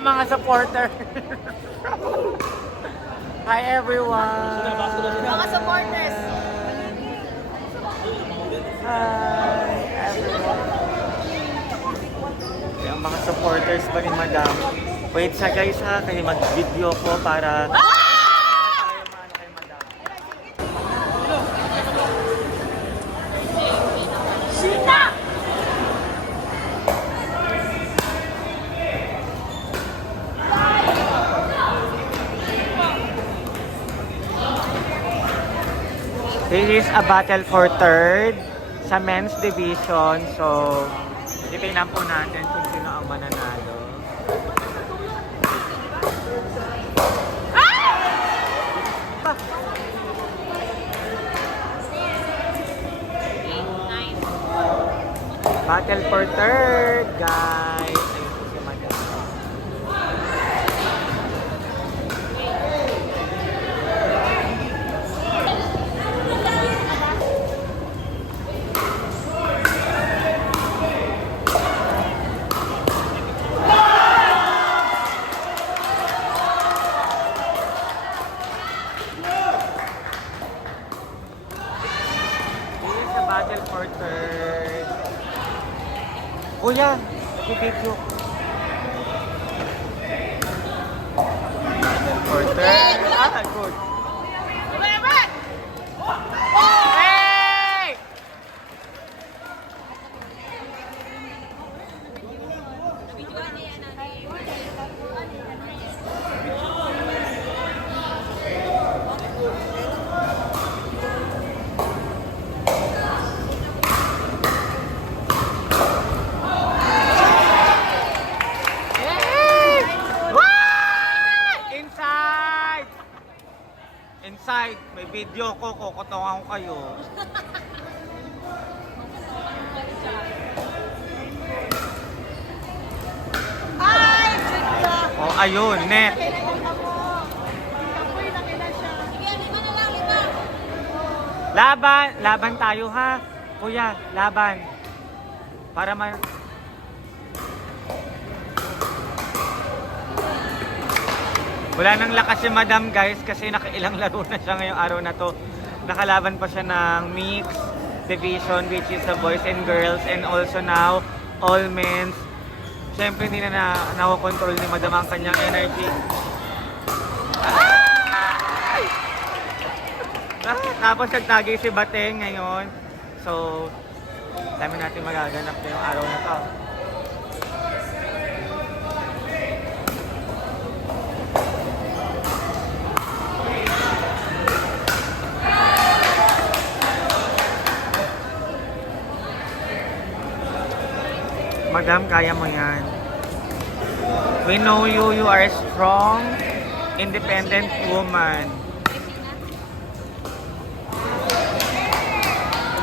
ang mga supporter. Hi everyone! Mga supporters. Hi everyone! Yung mga supporters ba ni Madam? Wait sa guys ha, kasi mag-video ko para... This is a battle for third sa men's division. So, titignan po natin kung sino ang mananalo. Battle for third, guys. Ayun po si Madam. Battle for third. Kuya, nag-video. Battle for third. Ah, good. Hey! Inside, may video ko, kukutungan ko kayo. Ay! Oh, ayun, net. Laban tayo ha. Kuya, laban. Para man... Wala nang lakas si Madam guys kasi nakailang laro na siya ngayong araw na to. Nakalaban pa siya ng mixed division which is the boys and girls and also now all men's. Siyempre hindi na nakokontrol ni Madam ang kanyang energy. Ay! Tapos nagtagay si Bateng ngayon. So, dami natin magaganap na yung araw na to. Madam, kaya mo yan. We know you. You are a strong, independent woman.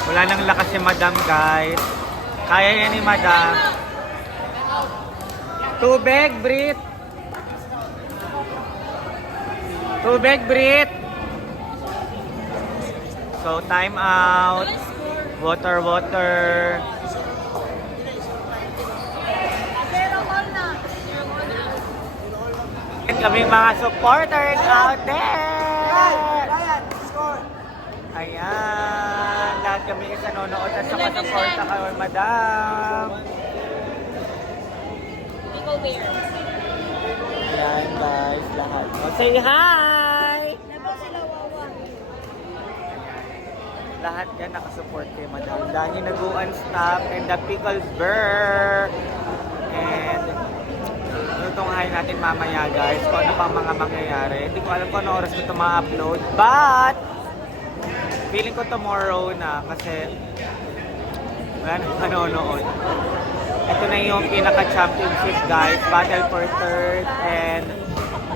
Wala nang lakas si Madam, guys. Kaya yan ni Madam. Tubig, Brit. Tubig, Brit. So, time out. Water, water. Kaming mga supporters out there! Ayan, lahat kami isa nanonood at saka supporta kay Madam. Ayan guys, lahat. Oh, say hi! Lahat yan nakasupport kay Madam. Dahil Naguan staff and the Pickles Burr. And tutunghayin natin mamaya guys kung ano pang mga mangyayari. Hindi ko alam kung ano oras ko ito ma-upload. But, feeling ko tomorrow na kasi wala nang manonood. Ito na yung pinaka-championship guys. Battle for third. And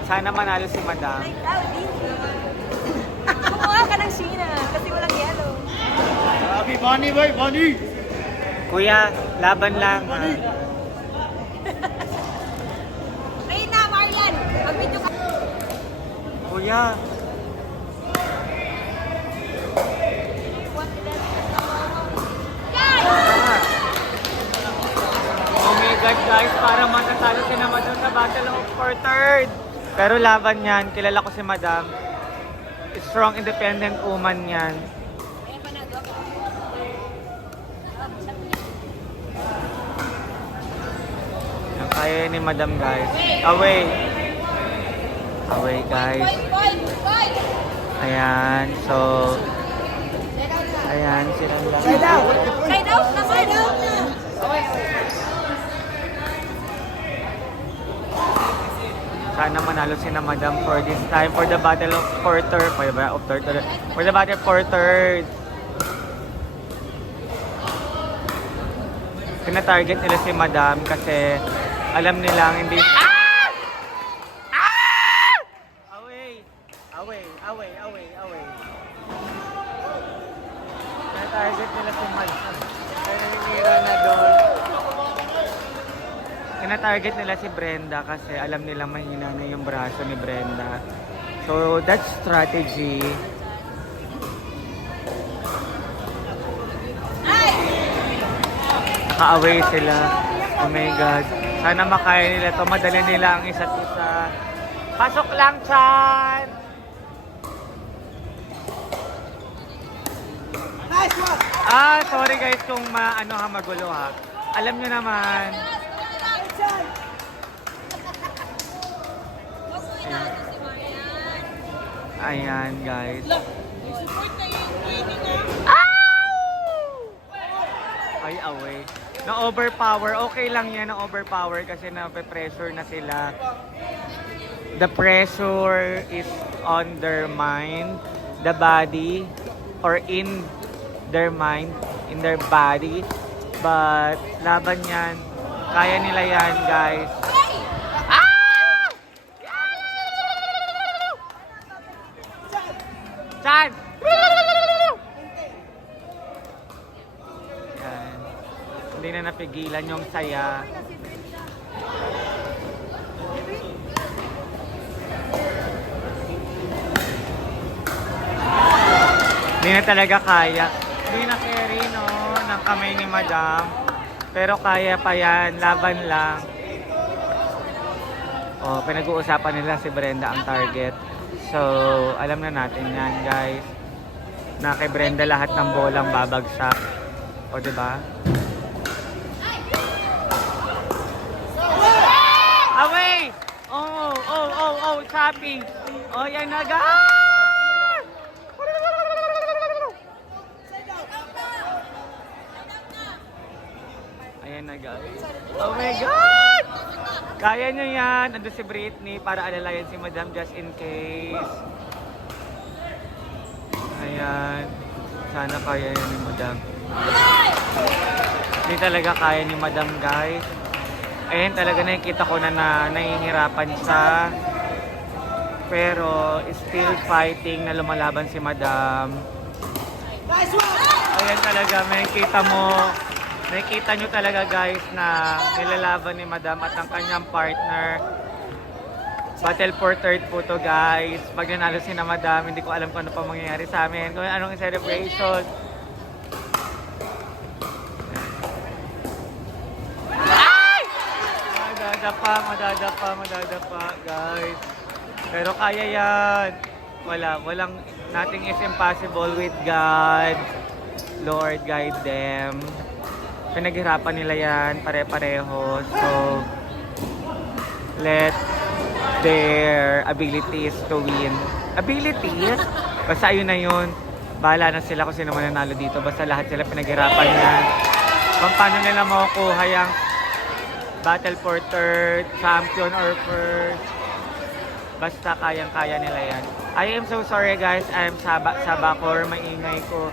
sana manalo si Madam. Kumuha ka ng Sheena kasi walang yellow. Happy Bunny, boy, Bunny! Kuya, laban lang. Ha? Ayun na, Marlon! Mag-video ka. Kuya. Oh my God guys, para natalo si na Madam sa battle of for third. Pero laban yan, kilala ko si Madam. Strong, independent woman yan. Ang kaya ni Madam, guys. Away. Away, guys. Ayan, so... Ayan, silang lang. Side out naman. Sana manalo si na Madam for this time for the battle of third. For the battle for third. Tina-target nila si Madam kasi alam nilang hindi... Ah! Ah! Away! Away! Away! Away! Away! Tina-target nila si Madam. Ay, nanginira na doon. Tina-target nila si Brenda kasi alam nilang mahina na yung braso ni Brenda. So, that's strategy. Naka-away sila. Oh my God. Sana makaya nila to. Madali nila ang isa't isa. Pasok lang, Chan! Ah, sorry guys kung magulo ha. Alam nyo naman. Ayan guys. Ay, away. Na-overpower. Okay lang yan, na-overpower kasi na-pressure na sila. The pressure is on their mind, the body, or in their mind, in their body. But, laban yan. Kaya nila yan, guys. Ah! Chan! Yan. Hindi na napigilan yung saya. Hindi na talaga kaya. Hindi na carry, no, ng kamay ni Madam. Pero kaya pa yan. Laban lang. Oh, pinag-uusapan nila si Brenda ang target. So, alam na natin yan, guys. Na kay Brenda lahat ng bolang babagsak. O, diba? Away! Oh, oh, oh, oh, chopping. Oh, yan na, guys! Ayan na, guys. Oh my God! Kaya niya yan. Ando si Britney para alalayan si Madam just in case. Ayan. Sana kaya yan ni Madam. Hindi talaga kaya ni Madam, guys. Ayan talaga nakikita ko na nahihirapan siya. Pero still fighting na lumalaban si Madam. Ayan talaga, makikita mo. Nakikita nyo talaga guys na nilalaban ni Madam at ang kanyang partner. Battle for third po to guys. Pag nanalo si na Madam, hindi ko alam kung ano pa mangyayari sa amin. Kung anong celebration. Ay! Madadapa guys. Pero kaya yan. Walang, nothing is impossible with God. Lord, guide them. Pinaghirapan nila yan, pare-pareho. So, let their abilities to win. Abilities? Basta yun na yun. Bahala na sila kung sino mananalo dito. Basta lahat sila pinaghirapan yan. Kung paano nila makukuha yung battle for third, champion or first. Basta kayang-kaya nila yan. I am so sorry guys. I am sabakor, maingay ko.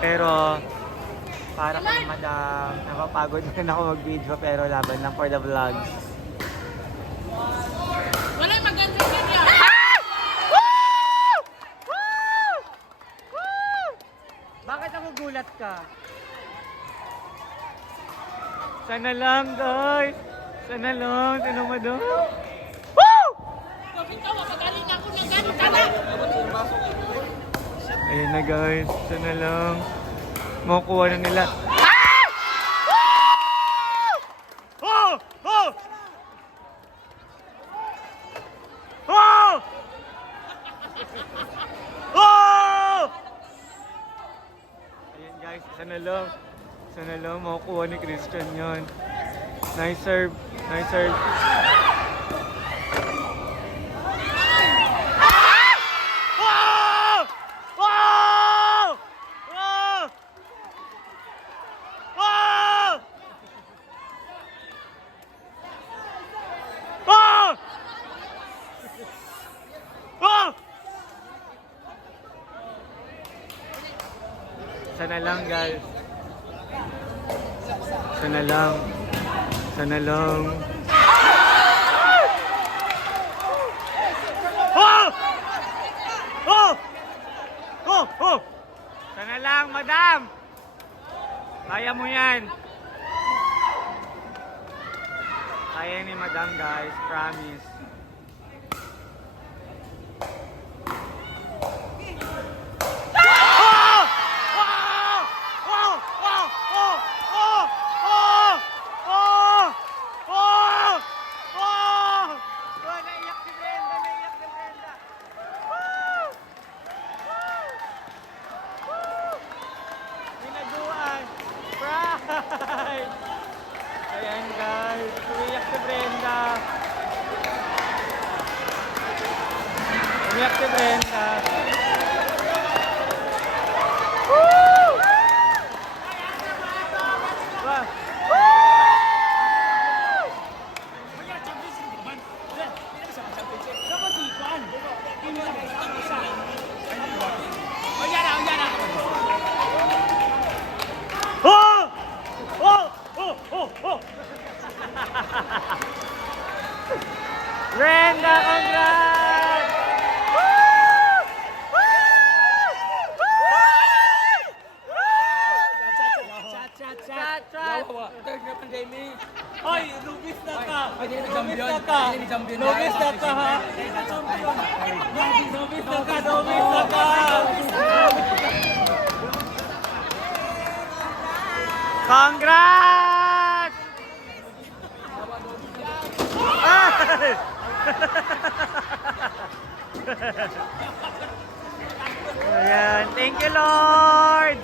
Pero, para kay Madam, napapagod na ako mag-video pero laban lang for the vlogs. Walang maganda ganyan. Ah! Woo! Woo! Woo! Bakit ako gulat ka? Sana lang guys. Sana lang. Sino Madam? Woo! Magaling ako ng gano'n. Ayun na guys. Sana lang. Makukuha na nila. Ah! Oh! Oh! Oh! Ayan guys, isa na lang. Isa na lang, makukuha ni Christian yon. Nice serve. Nice serve. Wow! Wow! Wow! Wow! Wow! Wow! Sana lang guys. Sana lang. Sana lang. Oh! Oh! Oh! Oh! Sana lang, madam. Kaya mo yan. Kaya ni madam guys, promise. Ayan guys, umiyak si Brenda. Umiyak si Brenda. Woo! Wow! Oh! Oh! Oh! Oh! Oh! Brenda, congrats! Woo! Woo! Woo! Chat, chat! Hoy, lubis na ka! Lubis na ka! Lubis na ka, ha? Lubis na ka! Lubis na ka! Congrats! Ayan, thank you Lord!